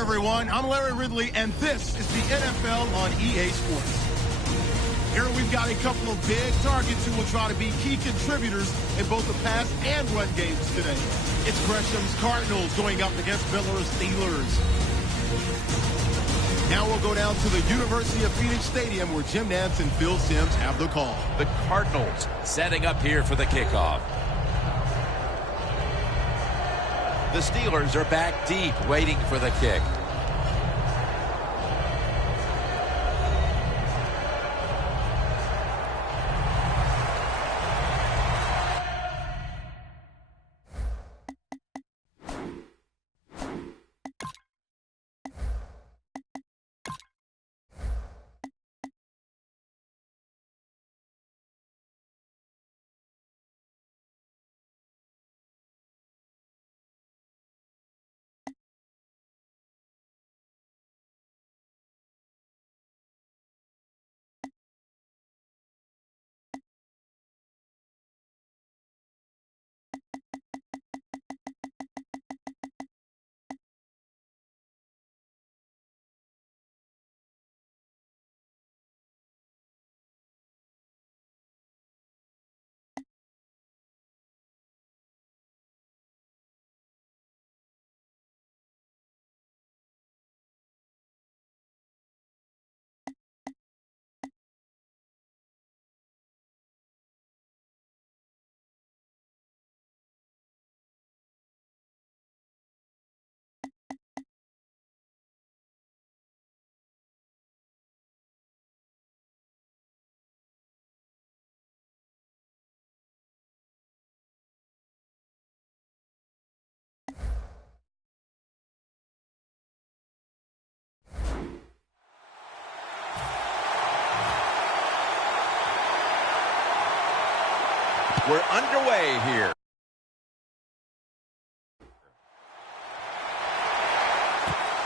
everyone. I'm Larry Ridley, and this is the NFL on EA Sports. Here we've got a couple of big targets who will try to be key contributors in both the pass and run games today. It's Gresham's Cardinals going up against Miller's Steelers. Now we'll go down to the University of Phoenix Stadium where Jim Nantz and Phil Simms have the call. The Cardinals setting up here for the kickoff. The Steelers are back deep, waiting for the kick. We're underway here.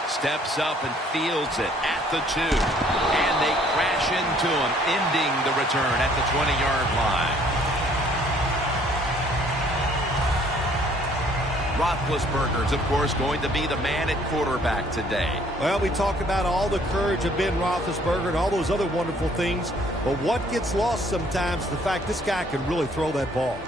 Steps up and fields it at the 2. And they crash into him, ending the return at the 20-yard line. Roethlisberger's, of course, going to be the man at quarterback today. Well, we talk about all the courage of Ben Roethlisberger and all those other wonderful things, but what gets lost sometimes is the fact this guy can really throw that ball.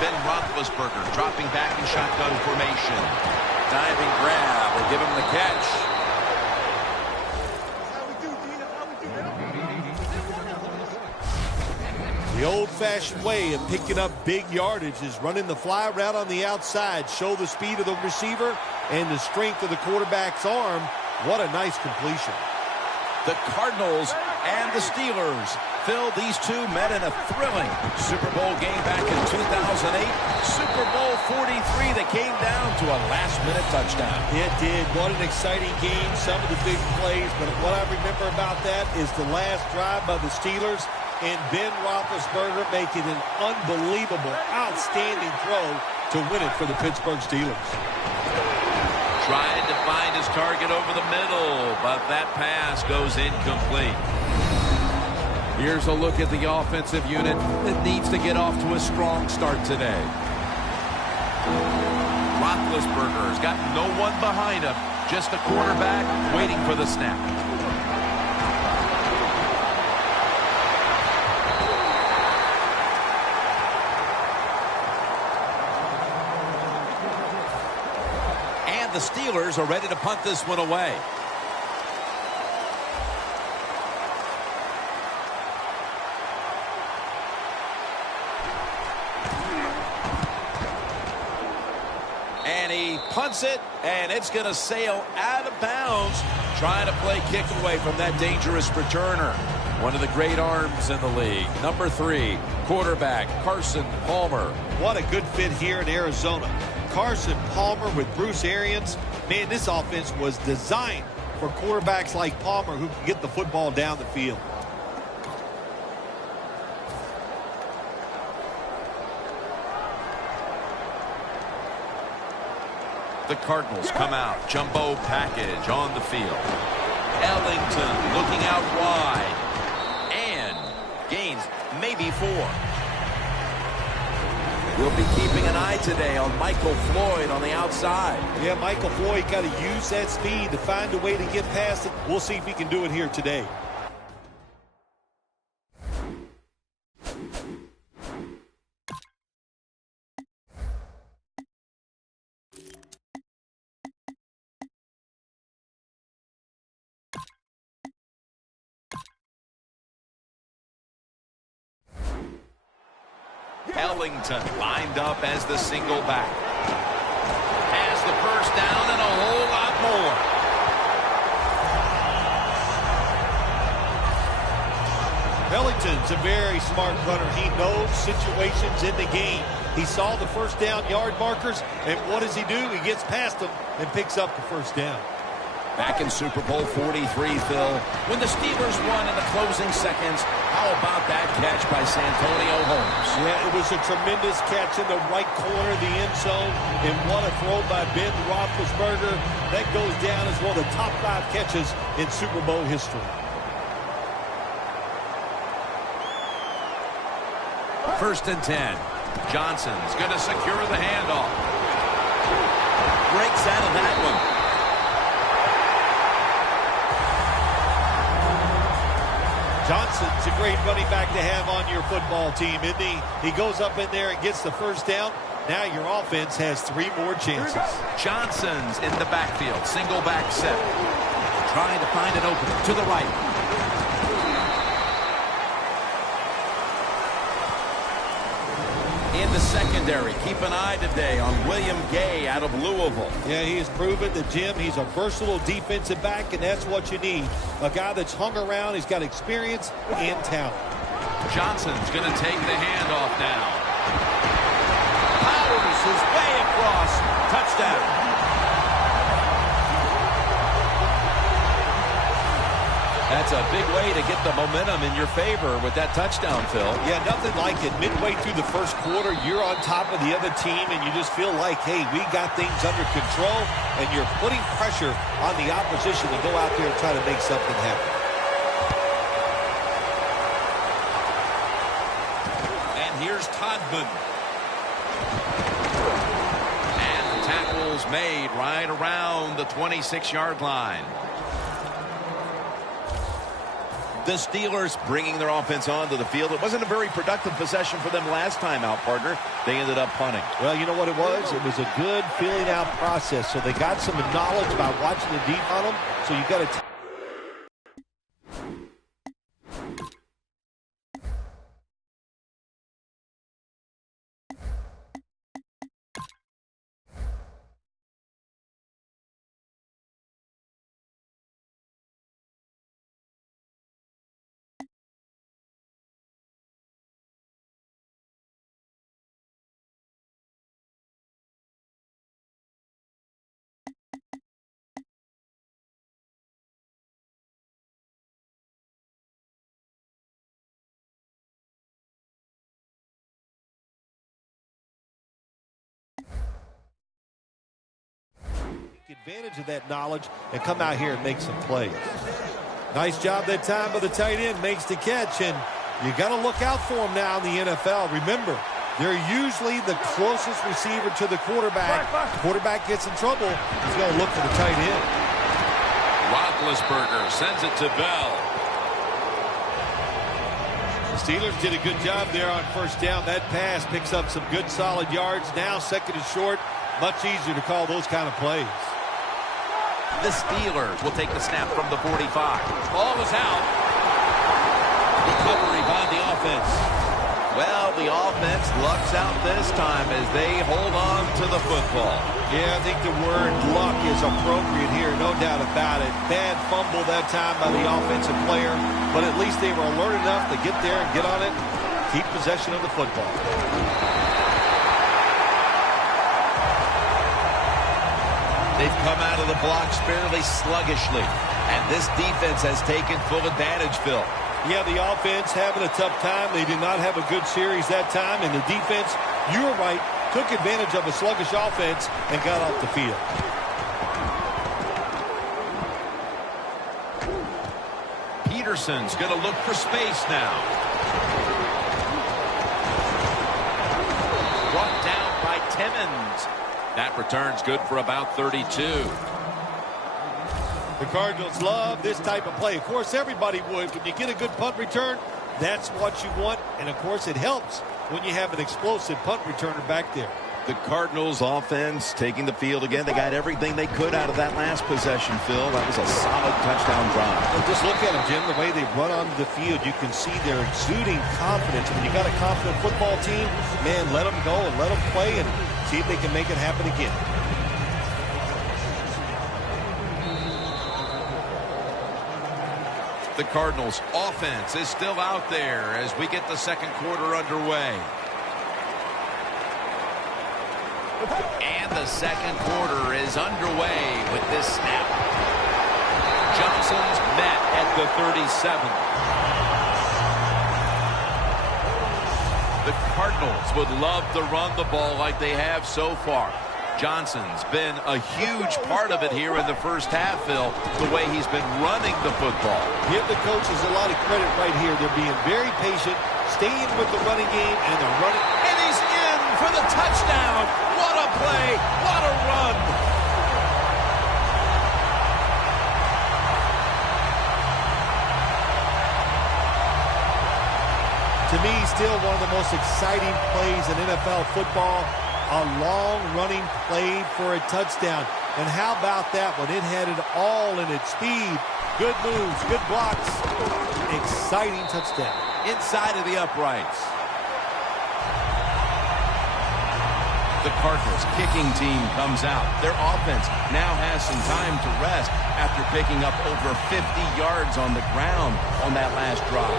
Ben Roethlisberger dropping back in shotgun formation. Diving grab will give him the catch. The old-fashioned way of picking up big yardage is running the fly route on the outside. Show the speed of the receiver and the strength of the quarterback's arm. What a nice completion. The Cardinals and the Steelers. Phil, these two met in a thrilling Super Bowl game back in 2008. Super Bowl 43 that came down to a last-minute touchdown. It did. What an exciting game. Some of the big plays. But what I remember about that is the last drive by the Steelers and Ben Roethlisberger making an unbelievable, outstanding throw to win it for the Pittsburgh Steelers. Tried to find his target over the middle, but that pass goes incomplete. Here's a look at the offensive unit that needs to get off to a strong start today. Roethlisberger's got no one behind him, just a quarterback waiting for the snap. And the Steelers are ready to punt this one away. And he punts it, and it's going to sail out of bounds, trying to play kick away from that dangerous returner. One of the great arms in the league. Number 3, quarterback Carson Palmer. What a good fit here in Arizona. Carson Palmer with Bruce Arians. Man, this offense was designed for quarterbacks like Palmer who can get the football down the field. The Cardinals come out. Jumbo package on the field. Ellington looking out wide. And gains maybe 4. We'll be keeping an eye today on Michael Floyd on the outside. Yeah, Michael Floyd got to use that speed to find a way to get past it. We'll see if he can do it here today. Ellington lined up as the single back. Has the first down and a whole lot more. Ellington's a very smart runner. He knows situations in the game. He saw the first down yard markers, and what does he do? He gets past them and picks up the first down. Back in Super Bowl 43, Phil, when the Steelers won in the closing seconds, how about that catch by Santonio Holmes? Yeah, it was a tremendous catch in the right corner of the end zone, and what a throw by Ben Roethlisberger. That goes down as one of the top 5 catches in Super Bowl history. First and 10. Johnson's going to secure the handoff. Breaks out of that one. Johnson's a great running back to have on your football team, isn't he? He goes up in there and gets the first down. Now your offense has 3 more chances. Johnson's in the backfield. Single back set. Trying to find an opening to the right. In the secondary, keep an eye today on William Gay out of Louisville. Yeah, he has proven that, Jim, he's a versatile defensive back, and that's what you need. A guy that's hung around, he's got experience and talent. Johnson's going to take the handoff now. Powers his way across. Touchdown. That's a big way to get the momentum in your favor with that touchdown, Phil. Yeah, nothing like it. Midway through the first quarter, you're on top of the other team, and you just feel like, hey, we got things under control, and you're putting pressure on the opposition to go out there and try to make something happen. And here's Todman. And the tackle's made right around the 26-yard line. The Steelers bringing their offense onto the field. It wasn't a very productive possession for them last time out, partner. They ended up punting. Well, you know what it was? It was a good filling out process. So they got some knowledge about watching the deep on them. So you got to... advantage of that knowledge and come out here and make some plays. Nice job that time by the tight end. Makes the catch, and you got to look out for him now in the NFL. Remember, they're usually the closest receiver to the quarterback. The quarterback gets in trouble, he's going to look for the tight end. Roethlisberger sends it to Bell. The Steelers did a good job there on first down. That pass picks up some good solid yards. Now second and short, much easier to call those kind of plays. The Steelers will take the snap from the 45. Ball is out. Recovery by the offense. Well, the offense lucks out this time as they hold on to the football. Yeah, I think the word luck is appropriate here, no doubt about it. Bad fumble that time by the offensive player, but at least they were alert enough to get there and get on it, keep possession of the football. They've come out of the blocks fairly sluggishly, and this defense has taken full advantage, Phil. Yeah, the offense having a tough time. They did not have a good series that time, and the defense, you were right, took advantage of a sluggish offense and got off the field. Jefferson's going to look for space now. Brought down by Timmons. That return's good for about 32. The Cardinals love this type of play. Of course, everybody would. When you get a good punt return, that's what you want. And, of course, it helps when you have an explosive punt returner back there. The Cardinals offense taking the field again. They got everything they could out of that last possession, Phil. That was a solid touchdown drive. Well, just look at them, Jim. The way they run onto the field, you can see they're exuding confidence. When you got a confident football team, man, let them go and let them play and see if they can make it happen again. The Cardinals offense is still out there as we get the second quarter underway. And the second quarter is underway with this snap. Johnson's met at the 37. The Cardinals would love to run the ball like they have so far. Johnson's been a huge part of it here in the first half, Phil, the way he's been running the football. Give the coaches a lot of credit right here. They're being very patient, staying with the running game, and they're running. And he's in for the touchdown. What a play. What a run. To me, still one of the most exciting plays in NFL football. A long running play for a touchdown. And how about that one? It had it all in its speed. Good moves, good blocks. Exciting touchdown. Inside of the uprights. The Cardinals kicking team comes out. Their offense now has some time to rest after picking up over 50 yards on the ground on that last drive.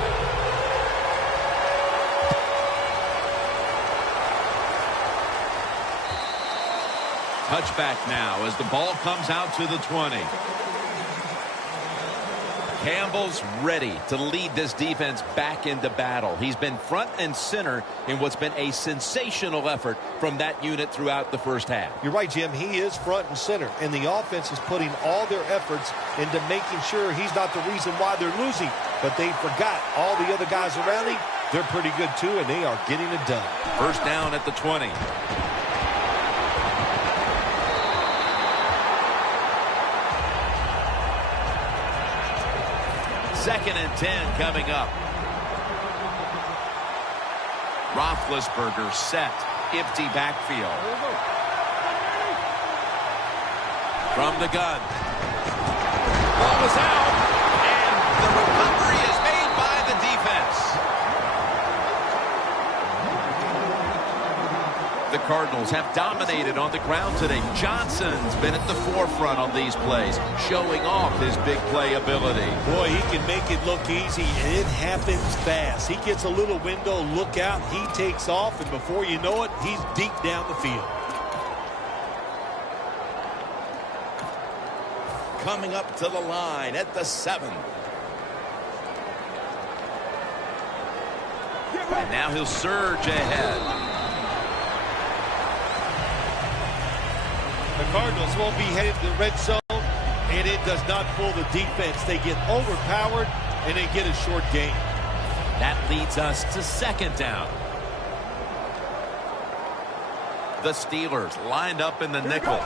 Touchback now as the ball comes out to the 20. Campbell's ready to lead this defense back into battle. He's been front and center in what's been a sensational effort from that unit throughout the first half. You're right, Jim. He is front and center, and the offense is putting all their efforts into making sure he's not the reason why they're losing. But they forgot all the other guys around him. They're pretty good, too, and they are getting it done. First down at the 20. Second and 10 coming up. Roethlisberger set. Empty backfield. From the gun. Ball is out. And the recovery is made by the defense. The Cardinals have dominated on the ground today. Johnson's been at the forefront on these plays, showing off his big play ability. Boy, he can make it look easy, and it happens fast. He gets a little window, look out, he takes off, and before you know it, he's deep down the field. Coming up to the line at the 7. And now he'll surge ahead. The Cardinals won't be headed to the red zone, and it does not fool the defense. They get overpowered, and they get a short gain. That leads us to second down. The Steelers lined up in the nickel.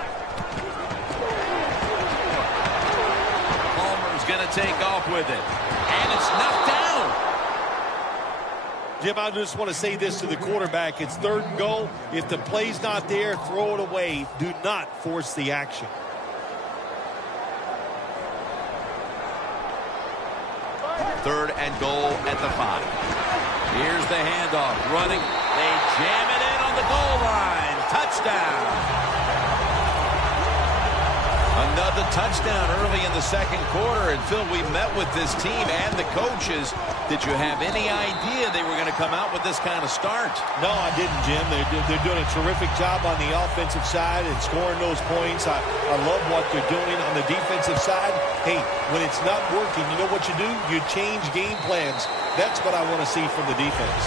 Palmer's going to take off with it, and it's knocked down. Jim, I just want to say this to the quarterback. It's third and goal. If the play's not there, throw it away. Do not force the action. Third and goal at the 5. Here's the handoff. Running. They jam it in on the goal line. Touchdown. Another touchdown early in the second quarter. And, Phil, we met with this team and the coaches. Did you have any idea they were going to come out with this kind of start? No, I didn't, Jim. They're doing a terrific job on the offensive side and scoring those points. I love what they're doing on the defensive side. Hey, when it's not working, you know what you do? You change game plans. That's what I want to see from the defense.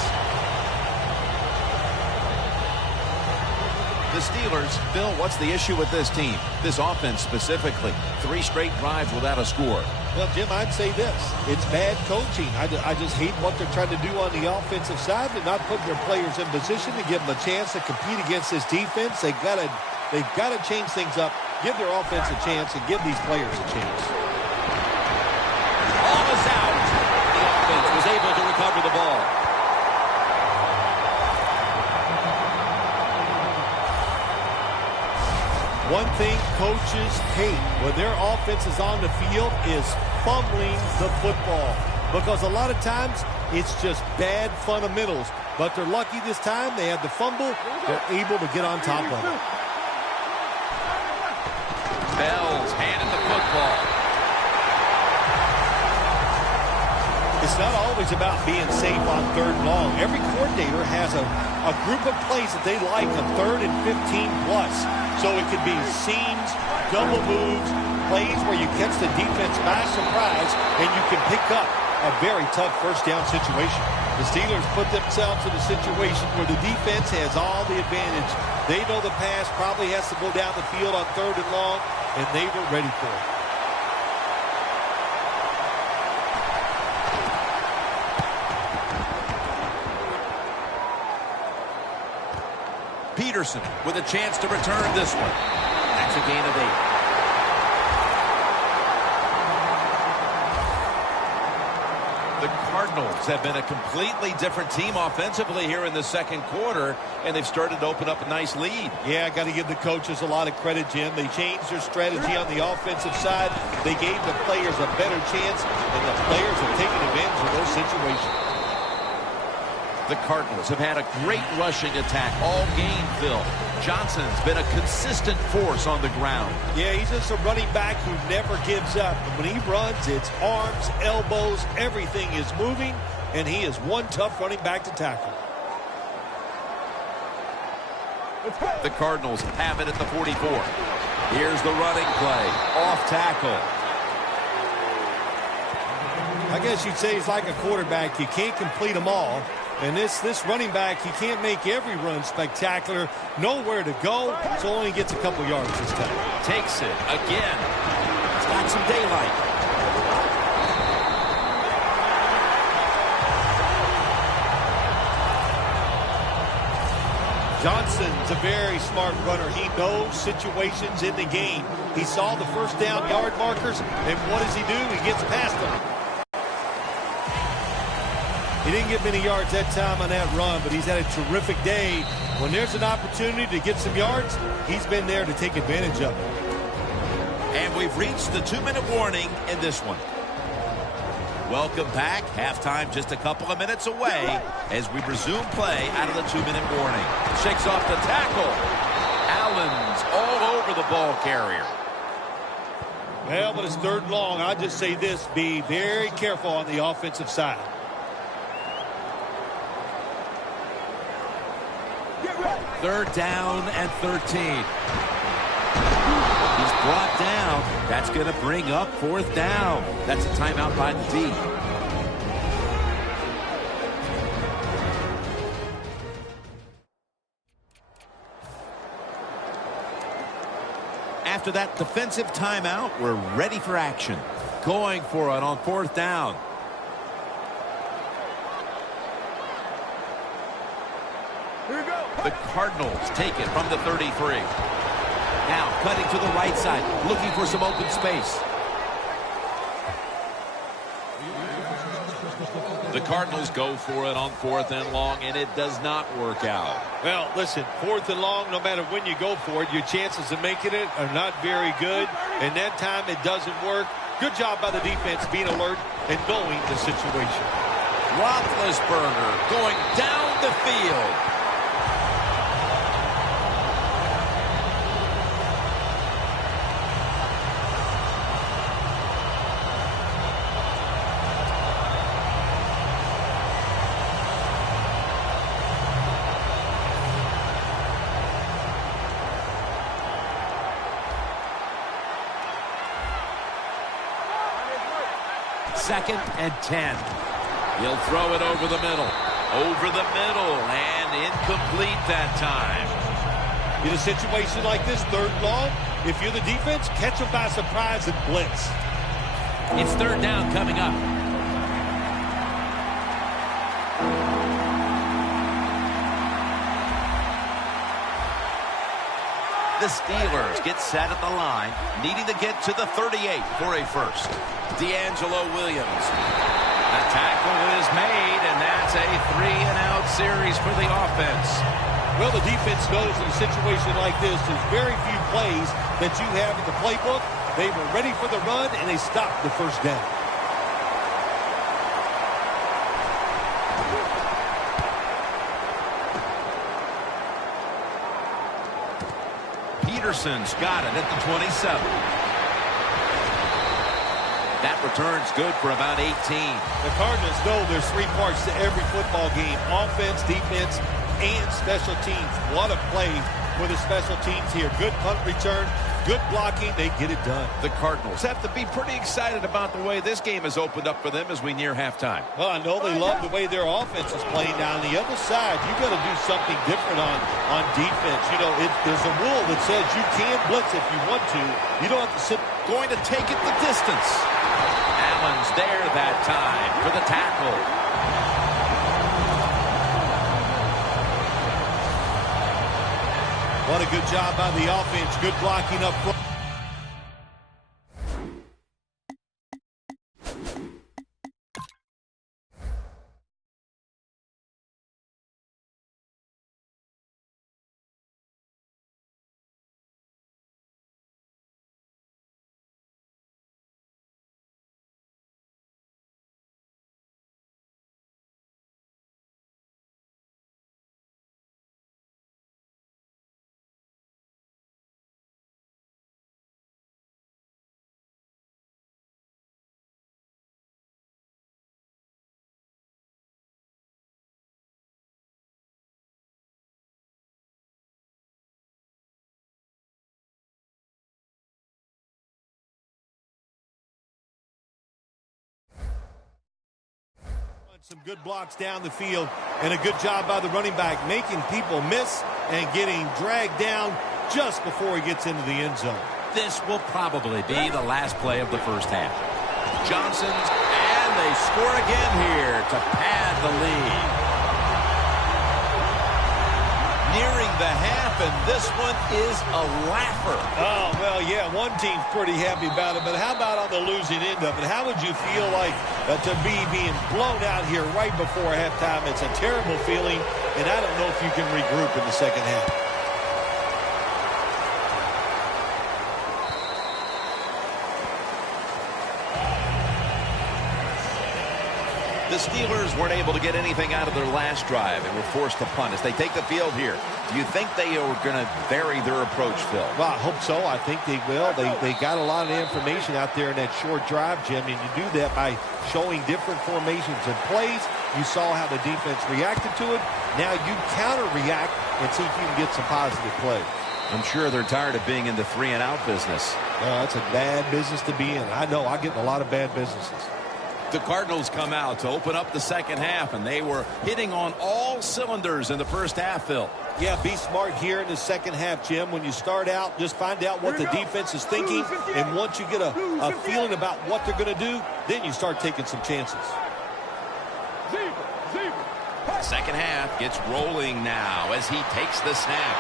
The Steelers, Bill, what's the issue with this team? This offense specifically. 3 straight drives without a score. Well, Jim, I'd say this. It's bad coaching. I just hate what they're trying to do on the offensive side. They're not putting their players in position to give them a chance to compete against this defense. They've got to change things up, give their offense a chance, and give these players a chance. Ball is out. The offense was able to recover the ball. One thing coaches hate when their offense is on the field is fumbling the football. Because a lot of times, it's just bad fundamentals. But they're lucky this time. They had the fumble. They're able to get on top of it. Bell's handing the football. It's not always about being safe on 3rd and long. Every coordinator has a group of plays that they like on 3rd and 15 plus. So it could be seams, double moves, plays where you catch the defense by surprise and you can pick up a very tough first down situation. The Steelers put themselves in a situation where the defense has all the advantage. They know the pass probably has to go down the field on 3rd and long, and they were ready for it. Peterson with a chance to return this one. That's a gain of 8. The Cardinals have been a completely different team offensively here in the 2nd quarter, and they've started to open up a nice lead. Yeah, I got to give the coaches a lot of credit, Jim. They changed their strategy on the offensive side. They gave the players a better chance, and the players have taken advantage of those situations. The Cardinals have had a great rushing attack all game, Phil. Johnson's been a consistent force on the ground. Yeah, he's just a running back who never gives up. And when he runs, it's arms, elbows, everything is moving, and he is one tough running back to tackle. The Cardinals have it at the 44. Here's the running play. Off tackle. I guess you'd say he's like a quarterback. You can't complete them all. And this running back, he can't make every run spectacular. Nowhere to go, so only gets a couple yards this time. Takes it again. It's got some daylight. Johnson's a very smart runner. He knows situations in the game. He saw the first down yard markers, and what does he do? He gets past them. He didn't get many yards that time on that run, but he's had a terrific day. When there's an opportunity to get some yards, he's been there to take advantage of it. And we've reached the 2-minute warning in this one. Welcome back. Halftime just a couple of minutes away as we resume play out of the 2-minute warning. Shakes off the tackle. Allen's all over the ball carrier. Well, but it's 3rd and long. I'll just say this. Be very careful on the offensive side. 3rd down and 13. He's brought down. That's going to bring up 4th down. That's a timeout by the D. After that defensive timeout, we're ready for action. Going for it on 4th down. The Cardinals take it from the 33. Now cutting to the right side, looking for some open space. The Cardinals go for it on 4th and long, and it does not work out. Well, listen, 4th and long, no matter when you go for it, your chances of making it are not very good. And that time it doesn't work. Good job by the defense being alert and knowing the situation. Roethlisberger going down the field. Second and 10. He'll throw it over the middle. Over the middle, and incomplete that time. In a situation like this, 3rd and long, if you're the defense, catch them by surprise and blitz. It's 3rd down coming up. The Steelers get set at the line, needing to get to the 38 for a first. D'Angelo Williams. The tackle is made, and that's a 3-and-out series for the offense. Well, the defense knows in a situation like this, there's very few plays that you have in the playbook. They were ready for the run, and they stopped the first down. Peterson's got it at the 27. That return's good for about 18. The Cardinals know there's 3 parts to every football game: offense, defense, and special teams. What a play for the special teams here. Good punt return, good blocking. They get it done. The Cardinals have to be pretty excited about the way this game has opened up for them as we near halftime. Well, I know they love the way their offense is playing. Now, on the other side, you got to do something different on defense. You know, there's a rule that says you can blitz if you want to. You don't have to sit. Going to take it the distance. Allen's there that time for the tackle. What a good job by the offense. Good blocking up front. Some good blocks down the field, and a good job by the running back, making people miss and getting dragged down just before he gets into the end zone. This will probably be the last play of the first half. Johnson's, and they score again here to pad the lead. Nearing the half, and this one is a laugher. Oh, well, yeah, one team's pretty happy about it, but how about on the losing end of it? How would you feel like to be being blown out here right before halftime? It's a terrible feeling, and I don't know if you can regroup in the second half. The Steelers weren't able to get anything out of their last drive and were forced to punt as they take the field here. Do you think they are going to vary their approach, Phil? Well, I hope so. I think they will. They got a lot of information out there in that short drive, Jim, and you do that by showing different formations and plays. You saw how the defense reacted to it. Now you counter-react and see if you can get some positive plays. I'm sure they're tired of being in the 3-and-out business. That's a bad business to be in. I know. I get in a lot of bad businesses. The Cardinals come out to open up the second half, and they were hitting on all cylinders in the first half, Phil. Yeah, be smart here in the second half, Jim. When you start out, just find out what the defense is thinking, and once you get a feeling about what they're going to do, then you start taking some chances. Second half gets rolling now as he takes the snap.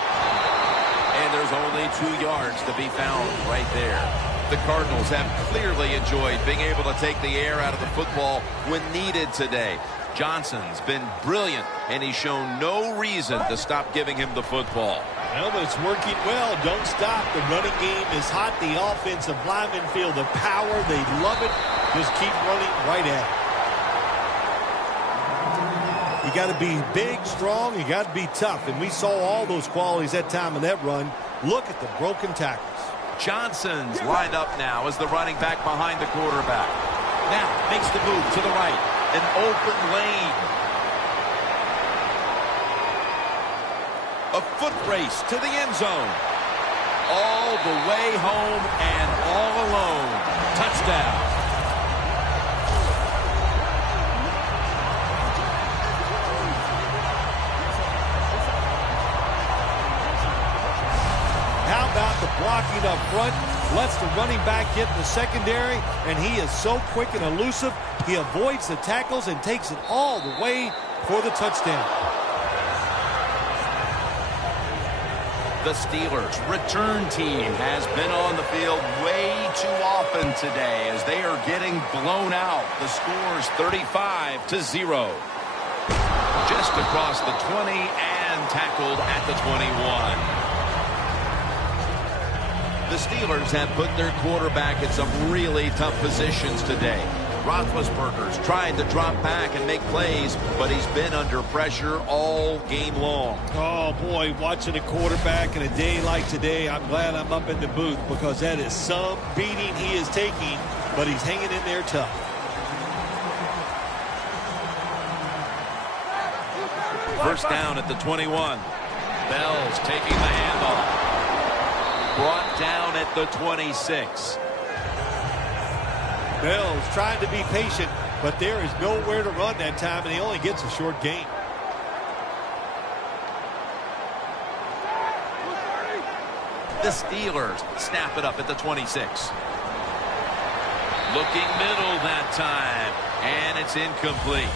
And there's only 2 yards to be found right there. The Cardinals have clearly enjoyed being able to take the air out of the football when needed today. Johnson's been brilliant, and he's shown no reason to stop giving him the football. Well, but it's working well. Don't stop. The running game is hot. The offensive linemen feel the power. They love it. Just keep running right at it. You got to be big, strong. You got to be tough. And we saw all those qualities that time in that run. Look at the broken tackles. Johnson's lined up now as the running back behind the quarterback. Now makes the move to the right. An open lane. A foot race to the end zone. All the way home and all alone. Touchdown. blocking up front, lets the running back get in the secondary, and he is so quick and elusive, he avoids the tackles and takes it all the way for the touchdown. The Steelers' return team has been on the field way too often today as they are getting blown out. The score's 35-0. Just across the 20 and tackled at the 21. The Steelers have put their quarterback in some really tough positions today. Roethlisberger's tried to drop back and make plays, but he's been under pressure all game long. Oh, boy, watching a quarterback in a day like today, I'm glad I'm up in the booth because that is some beating he is taking, but he's hanging in there tough. First down at the 21. Bell's taking the handoff. Brought down at the 26. Bell's trying to be patient, but there is nowhere to run that time, and he only gets a short gain. The Steelers snap it up at the 26. Looking middle that time, and it's incomplete.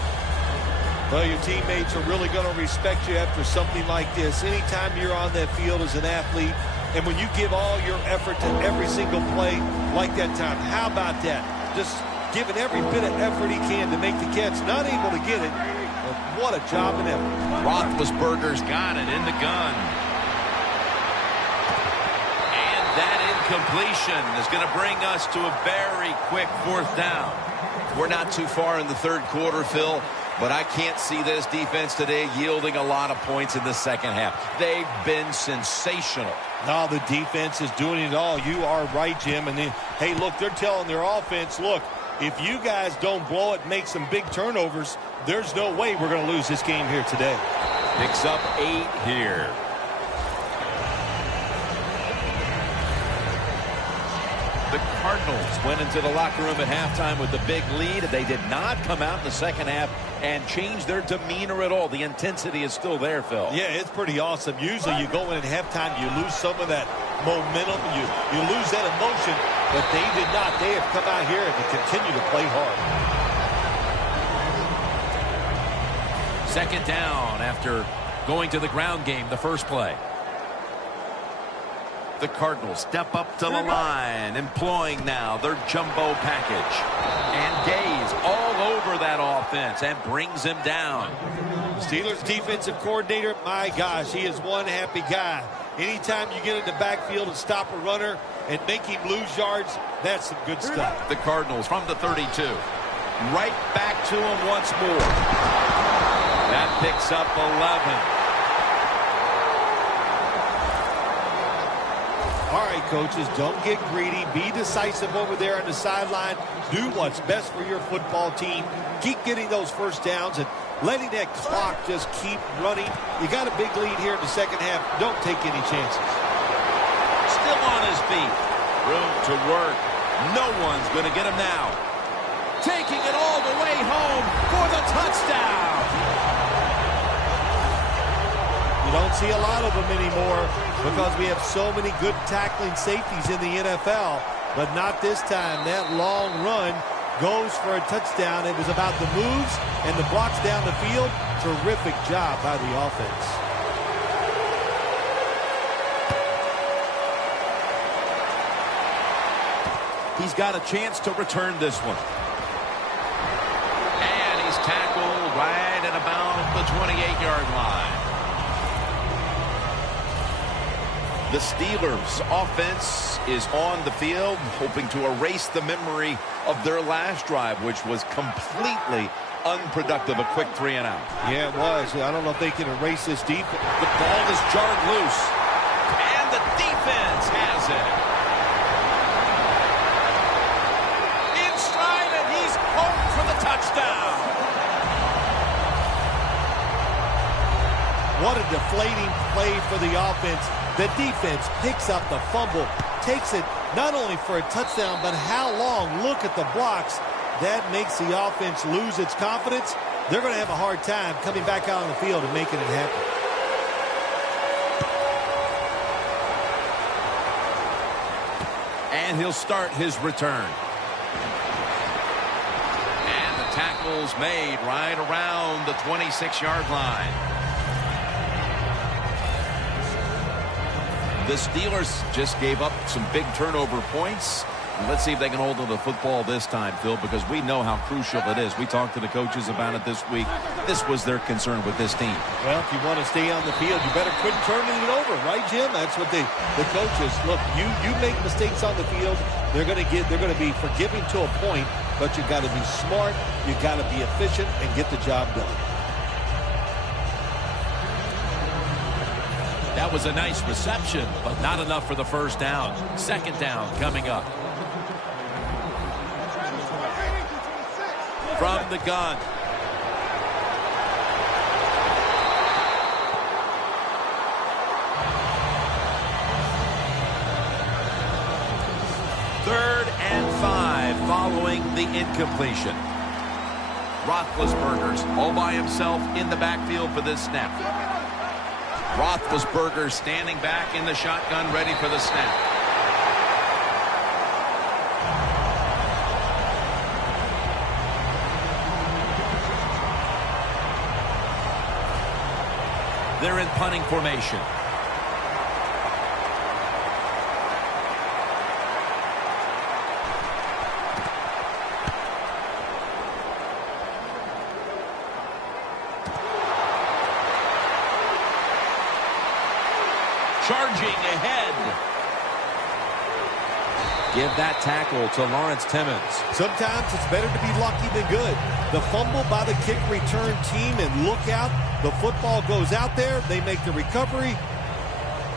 Well, your teammates are really going to respect you after something like this. Anytime you're on that field as an athlete, and when you give all your effort to every single play like that time, how about that? Just giving every bit of effort he can to make the catch. Not able to get it, but what a job and effort. Roethlisberger's got it in the gun. And that incompletion is going to bring us to a very quick fourth down. We're not too far in the third quarter, Phil, but I can't see this defense today yielding a lot of points in the second half. They've been sensational. No, the defense is doing it all. You are right, Jim. And then, hey, look, they're telling their offense, look, if you guys don't blow it, make some big turnovers, there's no way we're going to lose this game here today. Picks up 8 here. The Cardinals went into the locker room at halftime with the big lead. They did not come out in the second half and change their demeanor at all. The intensity is still there, Phil. Yeah, it's pretty awesome. Usually you go in at halftime, you lose some of that momentum, you lose that emotion, but they did not. They have come out here and they continue to play hard. Second down after going to the ground game the first play. The Cardinals step up to the line, employing now their jumbo package. And Gaze all over that offense and brings him down. Steelers defensive coordinator, my gosh, he is one happy guy. Anytime you get in the backfield and stop a runner and make him lose yards, that's some good stuff. The Cardinals from the 32. Right back to him once more. That picks up 11. All right, coaches, don't get greedy. Be decisive over there on the sideline. Do what's best for your football team. Keep getting those first downs and letting that clock just keep running. You got a big lead here in the second half. Don't take any chances. Still on his feet. Room to work. No one's going to get him now. Taking it all the way home for the touchdown. You don't see a lot of them anymore because we have so many good tackling safeties in the NFL, but not this time. That long run goes for a touchdown. It was about the moves and the blocks down the field. Terrific job by the offense. He's got a chance to return this one. And he's tackled right at about the 28-yard line. The Steelers offense is on the field, hoping to erase the memory of their last drive, which was completely unproductive, a quick 3 and out. Yeah, it was. I don't know if they can erase this defense. The ball is jarred loose, and the defense has it. In stride, and he's home for the touchdown. What a deflating play for the offense. The defense picks up the fumble, takes it not only for a touchdown, but how long? Look at the blocks. That makes the offense lose its confidence. They're going to have a hard time coming back out on the field and making it happen. And he'll start his return. And the tackle's made right around the 26-yard line. The Steelers just gave up some big turnover points. Let's see if they can hold on to the football this time, Phil, because we know how crucial it is. We talked to the coaches about it this week. This was their concern with this team. Well, if you want to stay on the field, you better quit turning it over, right, Jim? That's what the coaches look. You make mistakes on the field, they're going to be forgiving to a point, but you got to be smart, you got to be efficient, and get the job done. That was a nice reception, but not enough for the first down. Second down coming up. From the gun. Third and 5 following the incompletion. Roethlisberger's all by himself in the backfield for this snap. Roethlisberger standing back in the shotgun, ready for the snap. They're in punting formation. Charging ahead. Give that tackle to Lawrence Timmons. Sometimes it's better to be lucky than good. The fumble by the kick return team, and look out. The football goes out there. They make the recovery.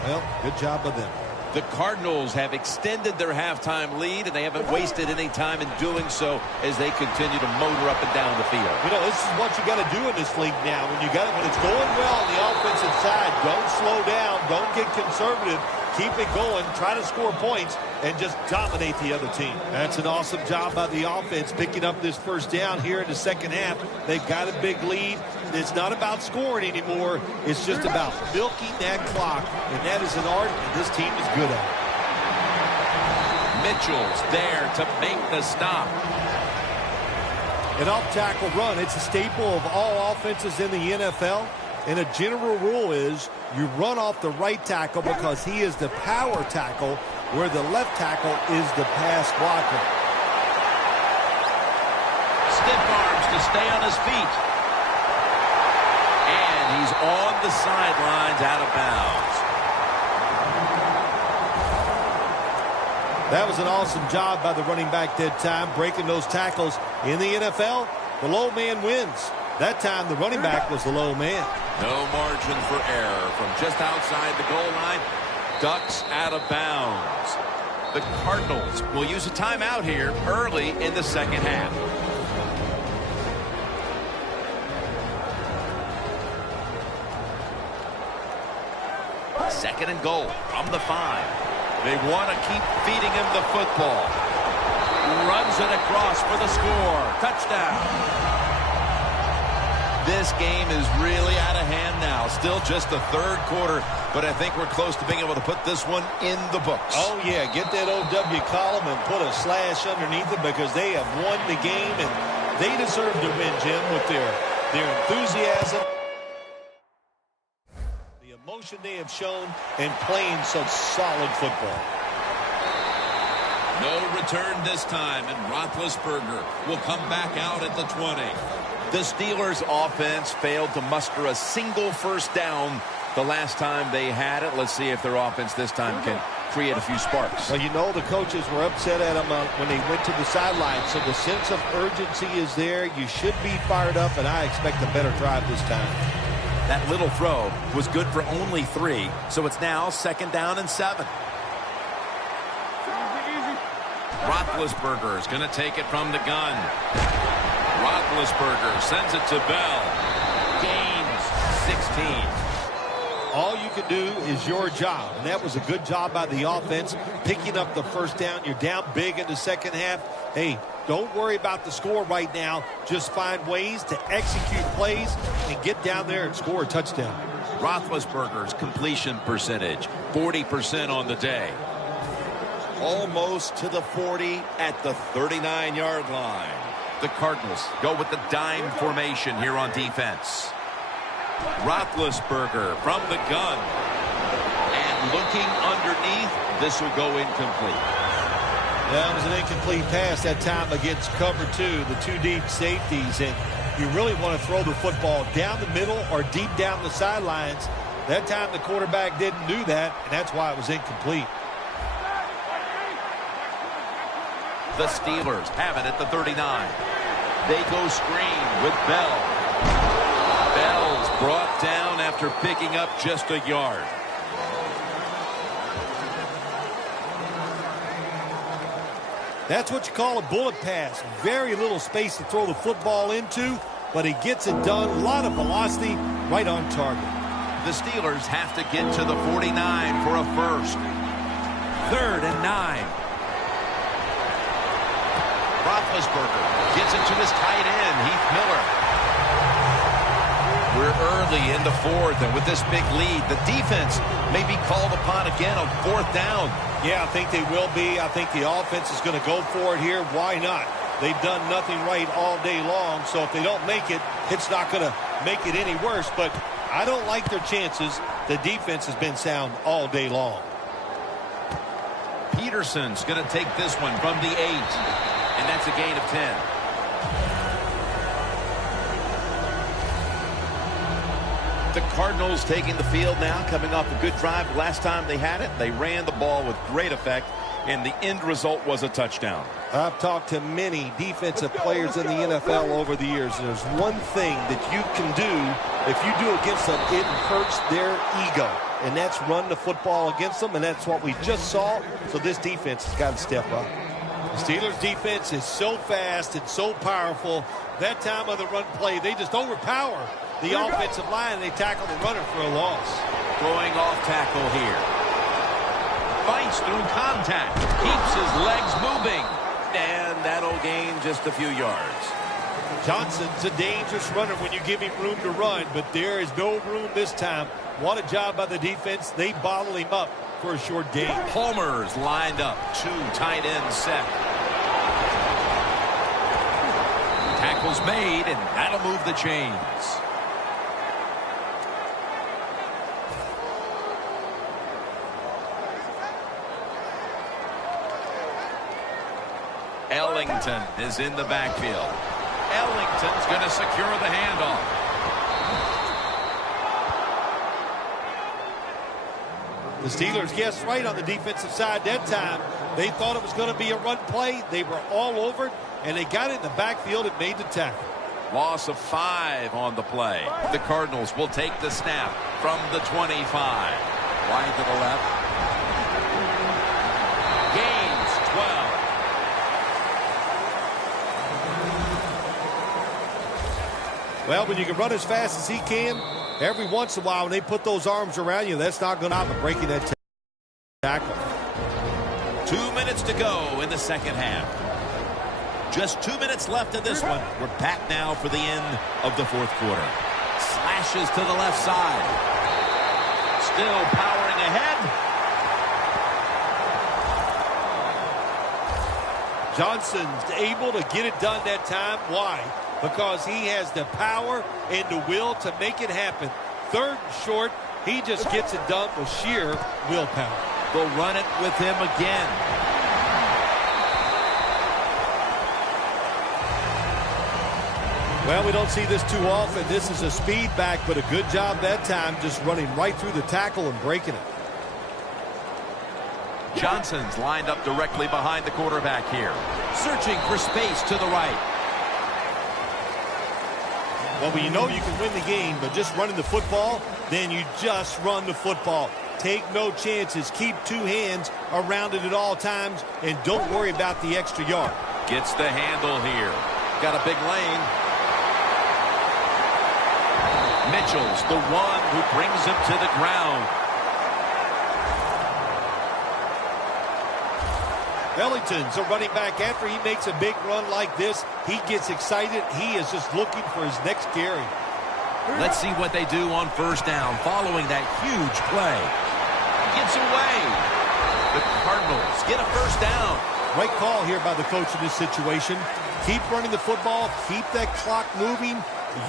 Well, good job of them. The Cardinals have extended their halftime lead, and they haven't wasted any time in doing so as they continue to motor up and down the field. You know, this is what you got to do in this league now. When it's going well on the offensive side, don't slow down. Don't get conservative. Keep it going. Try to score points and just dominate the other team. That's an awesome job by the offense picking up this first down here in the second half. They've got a big lead. It's not about scoring anymore. It's just about milking that clock, and that is an art, and this team is good at it. Mitchell's there to make the stop. An off-tackle run, it's a staple of all offenses in the NFL. And a general rule is you run off the right tackle because he is the power tackle, where the left tackle is the pass blocker. Stiff arms to stay on his feet. And he's on the sidelines out of bounds. That was an awesome job by the running back that time, breaking those tackles. In the NFL, the low man wins. That time, the running back was the low man. No margin for error from just outside the goal line. Ducks out of bounds. The Cardinals will use a timeout here early in the second half. Second and goal from the 5. They want to keep feeding him the football. Runs it across for the score. Touchdown. This game is really out of hand now. Still just the third quarter, but I think we're close to being able to put this one in the books. Oh, yeah. Get that OW column and put a slash underneath it, because they have won the game, and they deserve to win, Jim, with their enthusiasm, the emotion they have shown, and playing such solid football. No return this time, and Roethlisberger will come back out at the 20. The Steelers offense failed to muster a single first down the last time they had it. Let's see if their offense this time can create a few sparks. Well, you know, the coaches were upset at them when they went to the sideline, so the sense of urgency is there. You should be fired up, and I expect a better drive this time. That little throw was good for only 3, so it's now second down and 7. Roethlisberger is going to take it from the gun. Roethlisberger sends it to Bell. Gains 16. All you can do is your job, and that was a good job by the offense, picking up the first down. You're down big in the second half. Hey, don't worry about the score right now. Just find ways to execute plays and get down there and score a touchdown. Roethlisberger's completion percentage, 40% on the day. Almost to the 40 at the 39-yard line. The Cardinals go with the dime formation here on defense. Roethlisberger from the gun. And looking underneath, this will go incomplete. That was an incomplete pass that time against cover two, the two deep safeties. And you really want to throw the football down the middle or deep down the sidelines. That time the quarterback didn't do that, and that's why it was incomplete. The Steelers have it at the 39. They go screen with Bell. Bell's brought down after picking up just a yard. That's what you call a bullet pass. Very little space to throw the football into, but he gets it done. A lot of velocity, right on target. The Steelers have to get to the 49 for a first. 3rd and 9. Roethlisberger gets it to his tight end, Heath Miller. We're early in the 4th, and with this big lead, the defense may be called upon again on 4th down. Yeah, I think they will be. I think the offense is going to go for it here. Why not? They've done nothing right all day long, so if they don't make it, it's not going to make it any worse. But I don't like their chances. The defense has been sound all day long. Peterson's going to take this one from the 8, and that's a gain of 10. The Cardinals taking the field now, coming off a good drive. Last time they had it, they ran the ball with great effect, and the end result was a touchdown. I've talked to many defensive players in the NFL over the years, and there's one thing that you can do. If you do against them, it hurts their ego, and that's run the football against them, and that's what we just saw. So this defense has got to step up. The Steelers defense is so fast and so powerful. That time of the run play, they just overpower the offensive line, and they tackle the runner for a loss. Going off tackle here. Fights through contact. Keeps his legs moving. And that'll gain just a few yards. Johnson's a dangerous runner when you give him room to run, but there is no room this time. What a job by the defense. They bottle him up for a short gain. Palmer's lined up. 2 tight ends set. Tackle's made, and that'll move the chains. Ellington is in the backfield. Ellington's going to secure the handoff. The Steelers guessed right on the defensive side that time. They thought it was going to be a run play. They were all over it, and they got it in the backfield and made the tackle. Loss of 5 on the play. The Cardinals will take the snap from the 25. Wide to the left. Gains 12. Well, when you can run as fast as he can, every once in a while when they put those arms around you, that's not going to stop breaking that tackle. 2 minutes to go in the second half. Just 2 minutes left in this one. We're back now for the end of the 4th quarter. Slashes to the left side. Still powering ahead. Johnson's able to get it done that time. Why? Because he has the power and the will to make it happen. 3rd and short, he just gets it done with sheer willpower. They'll run it with him again. Well, we don't see this too often. This is a speed back, but a good job that time just running right through the tackle and breaking it. Johnson's lined up directly behind the quarterback here. Searching for space to the right. Well, when you know you can win the game, but just running the football, then you just run the football. Take no chances. Keep 2 hands around it at all times, and don't worry about the extra yard. Gets the handle here. Got a big lane. Mitchell's the one who brings him to the ground. Ellington's a running back. After he makes a big run like this, he gets excited. He is just looking for his next carry. Let's see what they do on 1st down following that huge play. Gets away. The Cardinals get a first down. Right call here by the coach in this situation. Keep running the football. Keep that clock moving.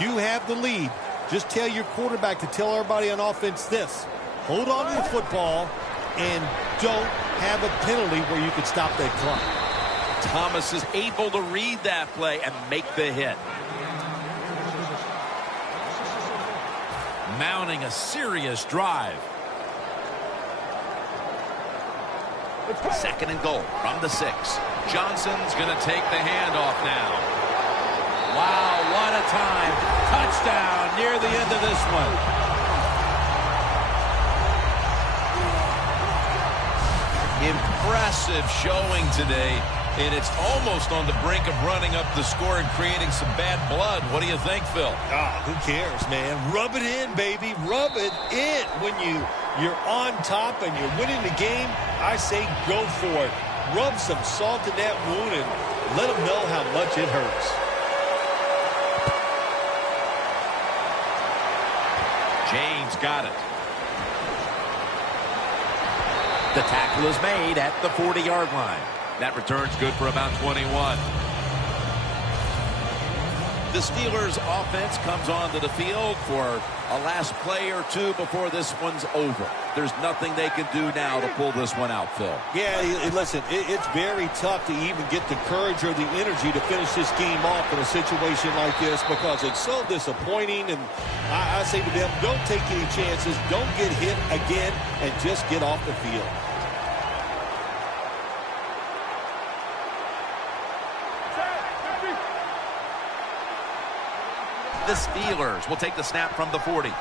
You have the lead. Just tell your quarterback to tell everybody on offense this. Hold on to the football and don't have a penalty where you can stop that clock. Thomas is able to read that play and make the hit. Mounting a serious drive. Second and goal from the 6. Johnson's going to take the handoff now. Wow, what a time. Touchdown near the end of this one. Impressive showing today, and it's almost on the brink of running up the score and creating some bad blood. What do you think, Phil? Who cares, man? Rub it in, baby. Rub it in. When you're on top and you're winning the game, I say go for it. Rub some salt in that wound and let them know how much it hurts. James got it. The tackle is made at the 40-yard line. That return's good for about 21. The Steelers offense comes onto the field for a last play or two before this one's over. There's nothing they can do now to pull this one out, Phil. Yeah, listen, it's very tough to even get the courage or the energy to finish this game off in a situation like this because it's so disappointing. And I say to them, don't take any chances. Don't get hit again and just get off the field. The Steelers will take the snap from the 40.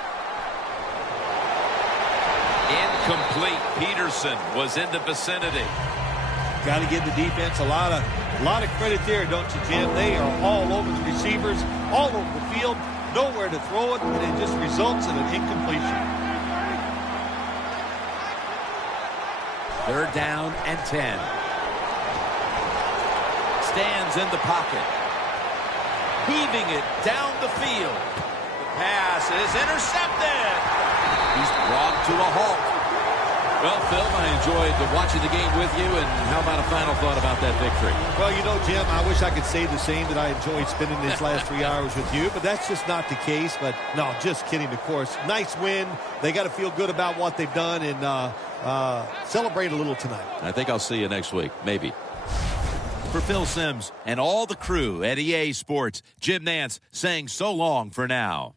Incomplete. Peterson was in the vicinity. Got to give the defense a lot of credit there, don't you, Jim? They are all over the receivers, all over the field, nowhere to throw it, and it just results in an incompletion. 3rd down and 10. Stands in the pocket. Heaving it down the field. The pass is intercepted. He's brought to a halt. Well, Phil, I enjoyed watching the game with you, and how about a final thought about that victory? Well, you know, Jim, I wish I could say the same, that I enjoyed spending these last 3 hours with you, but that's just not the case. But, no, just kidding, of course. Nice win. They got to feel good about what they've done and celebrate a little tonight. I think I'll see you next week, maybe. For Phil Simms and all the crew at EA Sports, Jim Nantz saying so long for now.